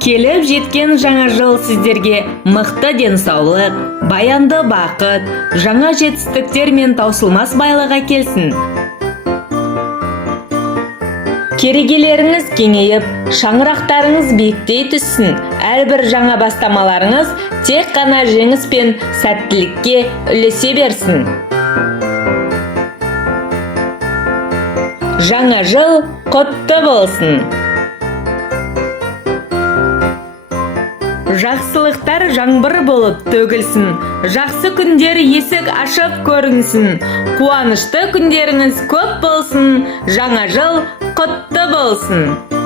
Келіп жеткен жаңа жыл сіздерге мықты денсаулық, баянды бақыт, жаңа жетістіктер мен таусылмас байлық әкелсін. Керегелеріңіз кеңейіп, шаңырақтарыңыз биіктей түссін. Әрбір жаңа бастамаларыңыз тек қана жеңіс пен сәттілікке үлесе берсін. Жаңа жыл құтты болсын. Жақсылықтар жаңбыр болып төгілсін. Жақсы күндер есік ашып көрінсін. Қуанышты күндеріңіз көп болсын. Жаңа жыл құтты болсын.